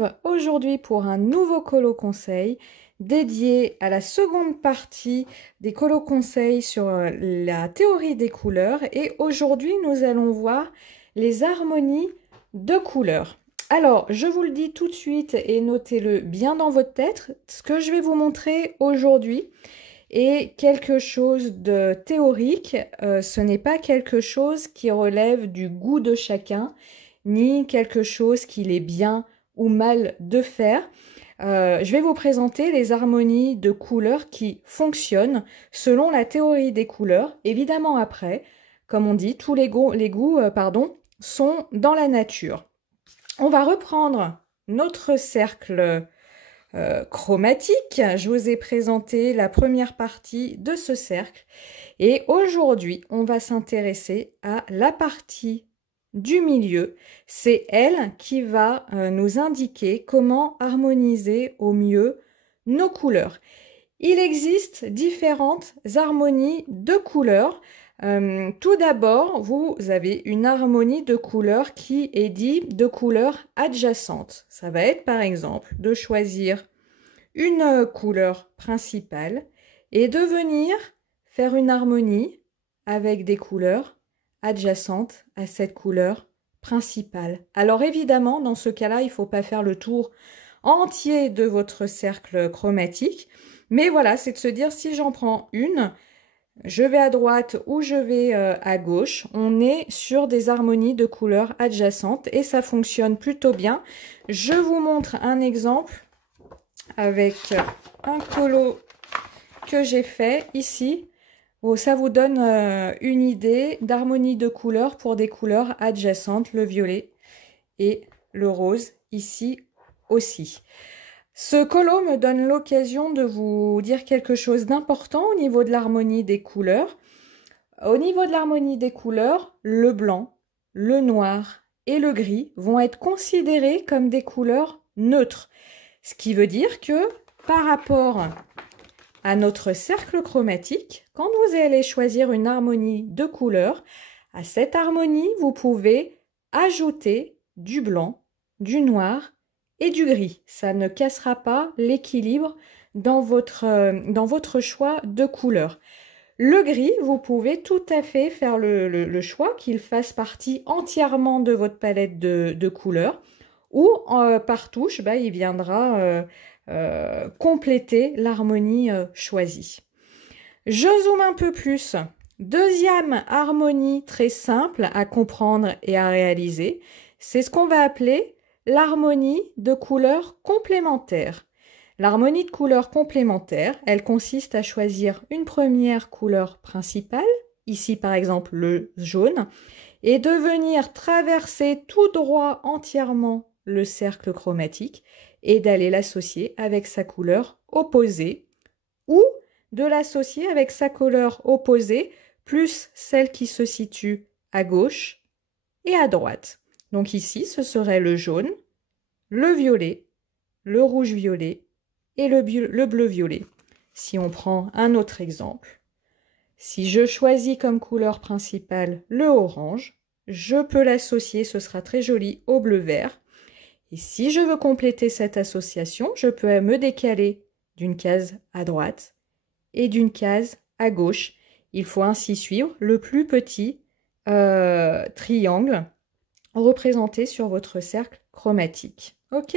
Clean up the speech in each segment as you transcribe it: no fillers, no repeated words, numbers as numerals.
retrouve aujourd'hui pour un nouveau colo conseil dédié à la seconde partie des colo conseils sur la théorie des couleurs. Et aujourd'hui, nous allons voir les harmonies de couleurs. Alors, je vous le dis tout de suite et notez-le bien dans votre tête. Ce que je vais vous montrer aujourd'hui est quelque chose de théorique. Ce n'est pas quelque chose qui relève du goût de chacun, ni quelque chose qu'il est bien ou mal de faire. Je vais vous présenter les harmonies de couleurs qui fonctionnent selon la théorie des couleurs. Évidemment après, comme on dit, tous les goûts sont dans la nature. On va reprendre notre cercle chromatique. Je vous ai présenté la première partie de ce cercle. Et aujourd'hui, on va s'intéresser à la partie du milieu. C'est elle qui va nous indiquer comment harmoniser au mieux nos couleurs. Il existe différentes harmonies de couleurs. Tout d'abord, vous avez une harmonie de couleurs qui est dite de couleurs adjacentes. Ça va être par exemple de choisir une couleur principale et de venir faire une harmonie avec des couleurs adjacentes à cette couleur principale. Alors évidemment, dans ce cas-là, il ne faut pas faire le tour entier de votre cercle chromatique, mais voilà, c'est de se dire si j'en prends une, je vais à droite ou je vais à gauche. On est sur des harmonies de couleurs adjacentes et ça fonctionne plutôt bien. Je vous montre un exemple avec un colo que j'ai fait ici. Oh, ça vous donne une idée d'harmonie de couleurs pour des couleurs adjacentes, le violet et le rose ici aussi. Ce colo me donne l'occasion de vous dire quelque chose d'important au niveau de l'harmonie des couleurs. Au niveau de l'harmonie des couleurs, le blanc, le noir et le gris vont être considérés comme des couleurs neutres. Ce qui veut dire que par rapport à notre cercle chromatique, quand vous allez choisir une harmonie de couleurs, à cette harmonie, vous pouvez ajouter du blanc, du noir et du gris. Ça ne cassera pas l'équilibre dans votre choix de couleurs. Le gris, vous pouvez tout à fait faire le choix qu'il fasse partie entièrement de votre palette de couleurs ou par touche, il viendra compléter l'harmonie choisie. Je zoome un peu plus. Deuxième harmonie très simple à comprendre et à réaliser, c'est ce qu'on va appeler l'harmonie de couleurs complémentaires. L'harmonie de couleurs complémentaires, elle consiste à choisir une première couleur principale, ici par exemple le jaune, et de venir traverser tout droit entièrement le cercle chromatique et d'aller l'associer avec sa couleur opposée ou de l'associer avec sa couleur opposée plus celle qui se situe à gauche et à droite. Donc ici, ce serait le jaune, le violet, le rouge-violet et le bleu-violet. Si on prend un autre exemple, si je choisis comme couleur principale le orange, je peux l'associer, ce sera très joli, au bleu-vert. Et si je veux compléter cette association, je peux me décaler d'une case à droite et d'une case à gauche. Il faut ainsi suivre le plus petit triangle représenté sur votre cercle chromatique. Ok ?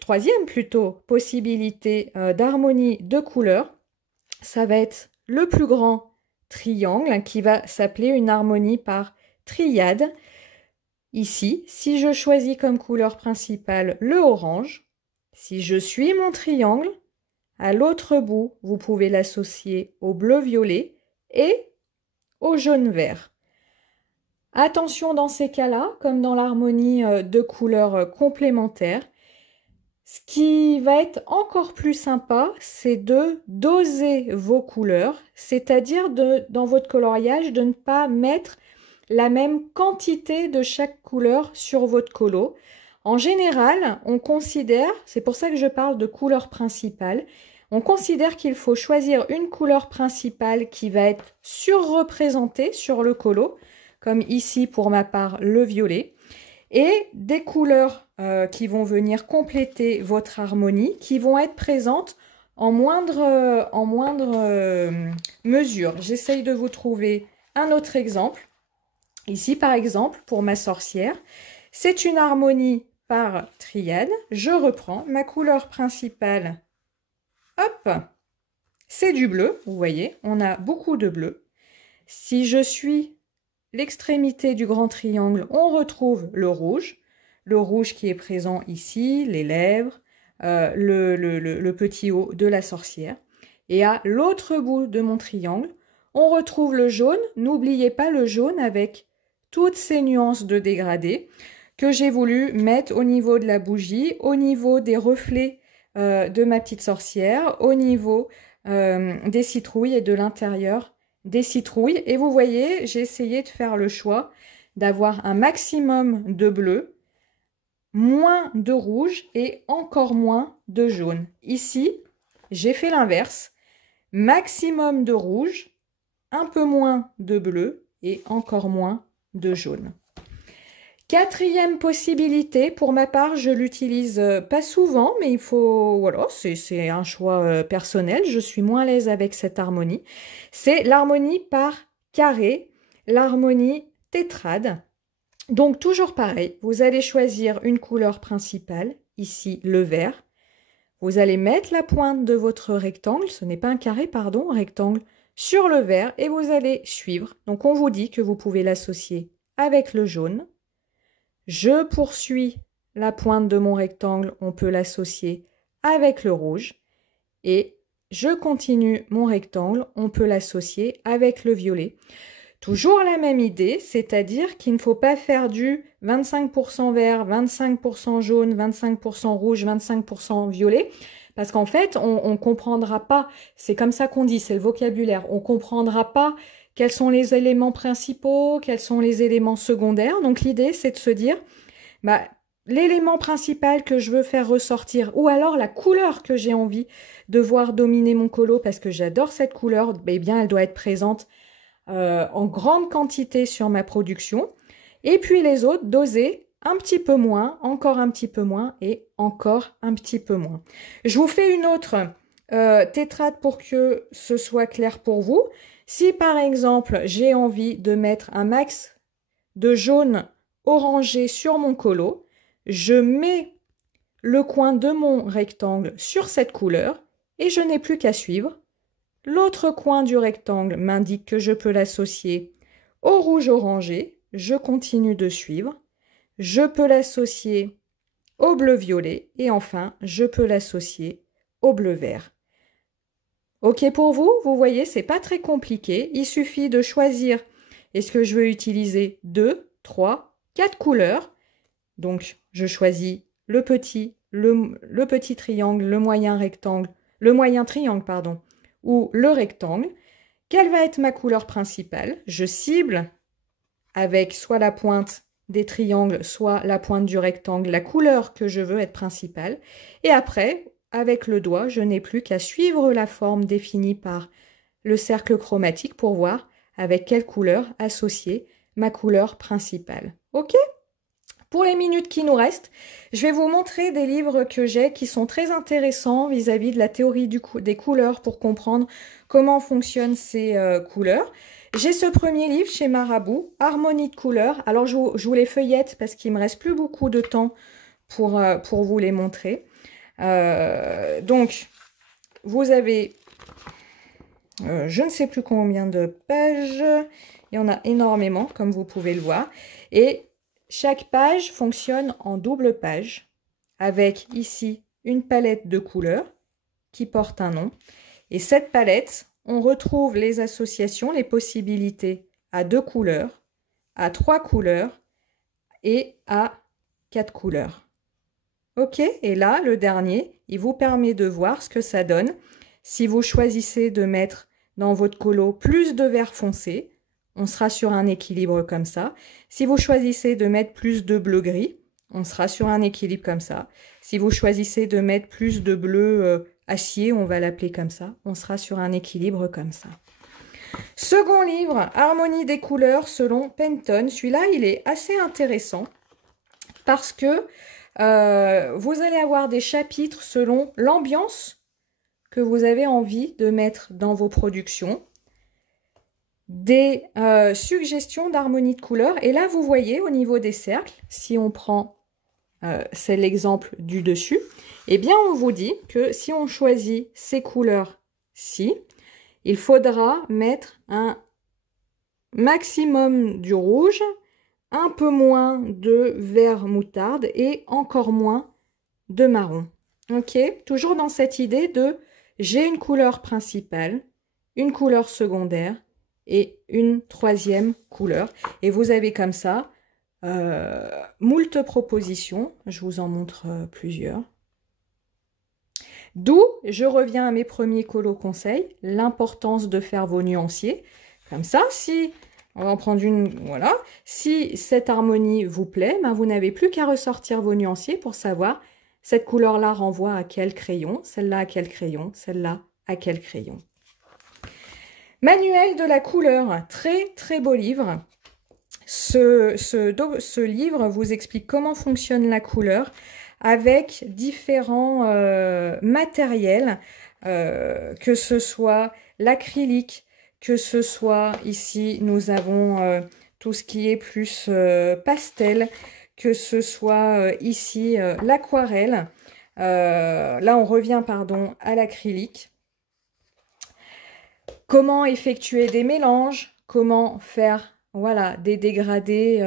Troisième plutôt, possibilité d'harmonie de couleurs, ça va être le plus grand triangle qui va s'appeler une harmonie par triade. Ici, si je choisis comme couleur principale le orange, si je suis mon triangle, à l'autre bout, vous pouvez l'associer au bleu-violet et au jaune-vert. Attention dans ces cas-là, comme dans l'harmonie de couleurs complémentaires, ce qui va être encore plus sympa, c'est de doser vos couleurs, c'est-à-dire dans votre coloriage, de ne pas mettre la même quantité de chaque couleur sur votre colo. En général, on considère, c'est pour ça que je parle de couleur principale, on considère qu'il faut choisir une couleur principale qui va être surreprésentée sur le colo, comme ici pour ma part le violet, et des couleurs qui vont venir compléter votre harmonie, qui vont être présentes en moindre mesure. J'essaye de vous trouver un autre exemple. Ici, par exemple, pour ma sorcière, c'est une harmonie par triade. Je reprends ma couleur principale. Hop, c'est du bleu. Vous voyez, on a beaucoup de bleu. Si je suis l'extrémité du grand triangle, on retrouve le rouge qui est présent ici, les lèvres, le petit haut de la sorcière. Et à l'autre bout de mon triangle, on retrouve le jaune. N'oubliez pas le jaune avec toutes ces nuances de dégradé que j'ai voulu mettre au niveau de la bougie, au niveau des reflets de ma petite sorcière, au niveau des citrouilles et de l'intérieur des citrouilles. Et vous voyez, j'ai essayé de faire le choix d'avoir un maximum de bleu, moins de rouge et encore moins de jaune. Ici, j'ai fait l'inverse. Maximum de rouge, un peu moins de bleu et encore moins de jaune. Quatrième possibilité, pour ma part, je l'utilise pas souvent, mais il faut, voilà, c'est un choix personnel. Je suis moins à l'aise avec cette harmonie. C'est l'harmonie par carré, l'harmonie tétrade. Donc, toujours pareil, vous allez choisir une couleur principale, ici le vert. Vous allez mettre la pointe de votre rectangle, ce n'est pas un carré, pardon, un rectangle, sur le vert et vous allez suivre. Donc, on vous dit que vous pouvez l'associer avec le jaune. Je poursuis la pointe de mon rectangle, on peut l'associer avec le rouge. Et je continue mon rectangle, on peut l'associer avec le violet. Toujours la même idée, c'est-à-dire qu'il ne faut pas faire du 25% vert, 25% jaune, 25% rouge, 25% violet, parce qu'en fait, on ne comprendra pas, c'est comme ça qu'on dit, c'est le vocabulaire, on ne comprendra pas quels sont les éléments principaux, quels sont les éléments secondaires. Donc l'idée, c'est de se dire, bah, l'élément principal que je veux faire ressortir, ou alors la couleur que j'ai envie de voir dominer mon colo, parce que j'adore cette couleur, eh bien, elle doit être présente en grande quantité sur ma production. Et puis les autres, doser un petit peu moins, encore un petit peu moins et encore un petit peu moins. Je vous fais une autre tétrade pour que ce soit clair pour vous. Si par exemple, j'ai envie de mettre un max de jaune orangé sur mon colo, je mets le coin de mon rectangle sur cette couleur et je n'ai plus qu'à suivre. L'autre coin du rectangle m'indique que je peux l'associer au rouge orangé. Je continue de suivre. Je peux l'associer au bleu violet. Et enfin, je peux l'associer au bleu vert. OK pour vous? Vous voyez, c'est pas très compliqué. Il suffit de choisir est-ce que je veux utiliser 2, 3, 4 couleurs. Donc, je choisis le petit triangle, le moyen rectangle, le moyen triangle, pardon, ou le rectangle. Quelle va être ma couleur principale? Je cible avec soit la pointe des triangles, soit la pointe du rectangle, la couleur que je veux être principale. Et après, avec le doigt, je n'ai plus qu'à suivre la forme définie par le cercle chromatique pour voir avec quelle couleur associer ma couleur principale. OK? Pour les minutes qui nous restent, je vais vous montrer des livres que j'ai qui sont très intéressants vis-à-vis de la théorie des couleurs pour comprendre comment fonctionnent ces couleurs. J'ai ce premier livre chez Marabout, Harmonie de couleurs. Alors, je vous les feuillette parce qu'il ne me reste plus beaucoup de temps pour vous les montrer. Donc, vous avez, je ne sais plus combien de pages. Il y en a énormément, comme vous pouvez le voir. Et chaque page fonctionne en double page, avec ici une palette de couleurs qui porte un nom. Et cette palette, on retrouve les associations, les possibilités à 2 couleurs, à 3 couleurs et à 4 couleurs. OK? Et là, le dernier, il vous permet de voir ce que ça donne. Si vous choisissez de mettre dans votre colo plus de vert foncé, on sera sur un équilibre comme ça. Si vous choisissez de mettre plus de bleu-gris, on sera sur un équilibre comme ça. Si vous choisissez de mettre plus de bleu acier, on va l'appeler comme ça, on sera sur un équilibre comme ça. Second livre, Harmonie des couleurs selon Penton. Celui-là, il est assez intéressant. parce que vous allez avoir des chapitres selon l'ambiance que vous avez envie de mettre dans vos productions, des suggestions d'harmonie de couleurs. Et là, vous voyez au niveau des cercles, si on prend, c'est l'exemple du dessus, eh bien, on vous dit que si on choisit ces couleurs-ci, il faudra mettre un maximum du rouge, un peu moins de vert moutarde et encore moins de marron. Ok, toujours dans cette idée de j'ai une couleur principale, une couleur secondaire et une troisième couleur. Et vous avez comme ça moult propositions. Je vous en montre plusieurs. D'où je reviens à mes premiers colo conseils, l'importance de faire vos nuanciers. Comme ça, si on va en prendre une, voilà, si cette harmonie vous plaît, ben vous n'avez plus qu'à ressortir vos nuanciers pour savoir cette couleur-là renvoie à quel crayon, celle-là à quel crayon, celle-là à quel crayon. Manuel de la couleur, très très beau livre. Ce livre vous explique comment fonctionne la couleur avec différents matériels, que ce soit l'acrylique, que ce soit ici nous avons tout ce qui est plus pastel, que ce soit ici l'aquarelle. Là on revient pardon à l'acrylique. Comment effectuer des mélanges, comment faire voilà, des dégradés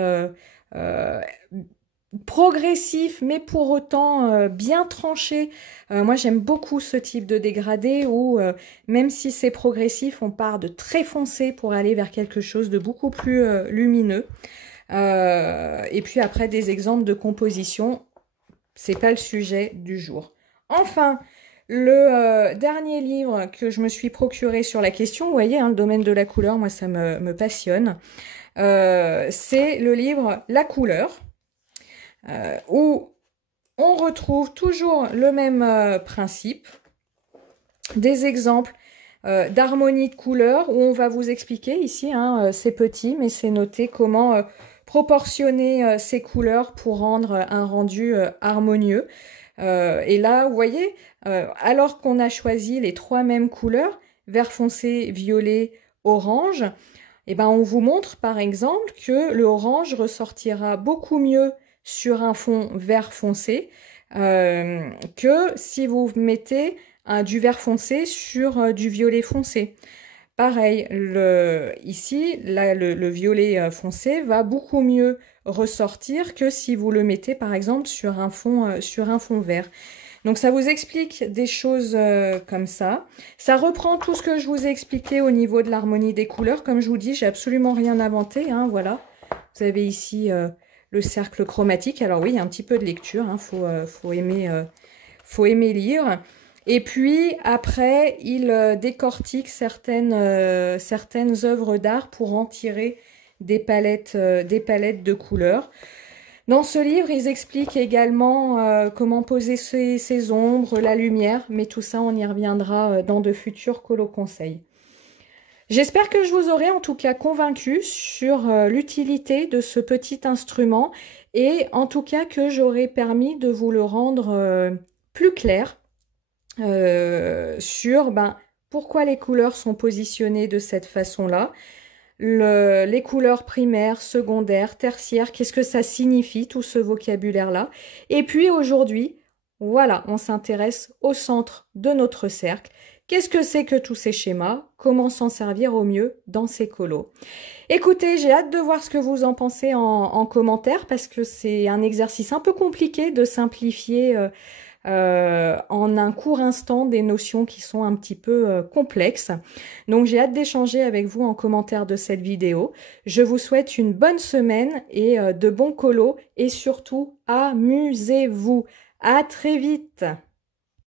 progressifs, mais pour autant bien tranchés. Moi, j'aime beaucoup ce type de dégradé où, même si c'est progressif, on part de très foncé pour aller vers quelque chose de beaucoup plus lumineux. Et puis après, des exemples de composition, c'est pas le sujet du jour. Enfin, le dernier livre que je me suis procuré sur la question, vous voyez, hein, le domaine de la couleur, moi ça me passionne, c'est le livre La couleur, où on retrouve toujours le même principe, des exemples d'harmonie de couleurs, où on va vous expliquer ici, hein, c'est petit, mais c'est noté comment proportionner ces couleurs pour rendre un rendu harmonieux. Et là, vous voyez, alors qu'on a choisi les trois mêmes couleurs, vert foncé, violet, orange, eh ben, on vous montre par exemple que le orange ressortira beaucoup mieux sur un fond vert foncé que si vous mettez du vert foncé sur du violet foncé. Pareil, ici, là, le violet foncé va beaucoup mieux ressortir que si vous le mettez par exemple sur un fond vert. Donc ça vous explique des choses comme ça. Ça reprend tout ce que je vous ai expliqué au niveau de l'harmonie des couleurs. Comme je vous dis, j'ai absolument rien inventé, hein, voilà. Vous avez ici le cercle chromatique. Alors oui, il y a un petit peu de lecture, hein, faut aimer lire. Et puis après, il décortique certaines œuvres d'art pour en tirer des palettes de couleurs. Dans ce livre, ils expliquent également comment poser ses ombres, la lumière, mais tout ça, on y reviendra dans de futurs colo-conseils. J'espère que je vous aurai en tout cas convaincu sur l'utilité de ce petit instrument et en tout cas que j'aurai permis de vous le rendre plus clair sur pourquoi les couleurs sont positionnées de cette façon-là. Les couleurs primaires, secondaires, tertiaires, qu'est-ce que ça signifie, tout ce vocabulaire-là. Et puis aujourd'hui, voilà, on s'intéresse au centre de notre cercle. Qu'est-ce que c'est que tous ces schémas? Comment s'en servir au mieux dans ces colos? Écoutez, j'ai hâte de voir ce que vous en pensez en commentaire parce que c'est un exercice un peu compliqué de simplifier en un court instant des notions qui sont un petit peu complexes. Donc j'ai hâte d'échanger avec vous en commentaire de cette vidéo. Je vous souhaite une bonne semaine et de bons colos et surtout amusez-vous. À très vite!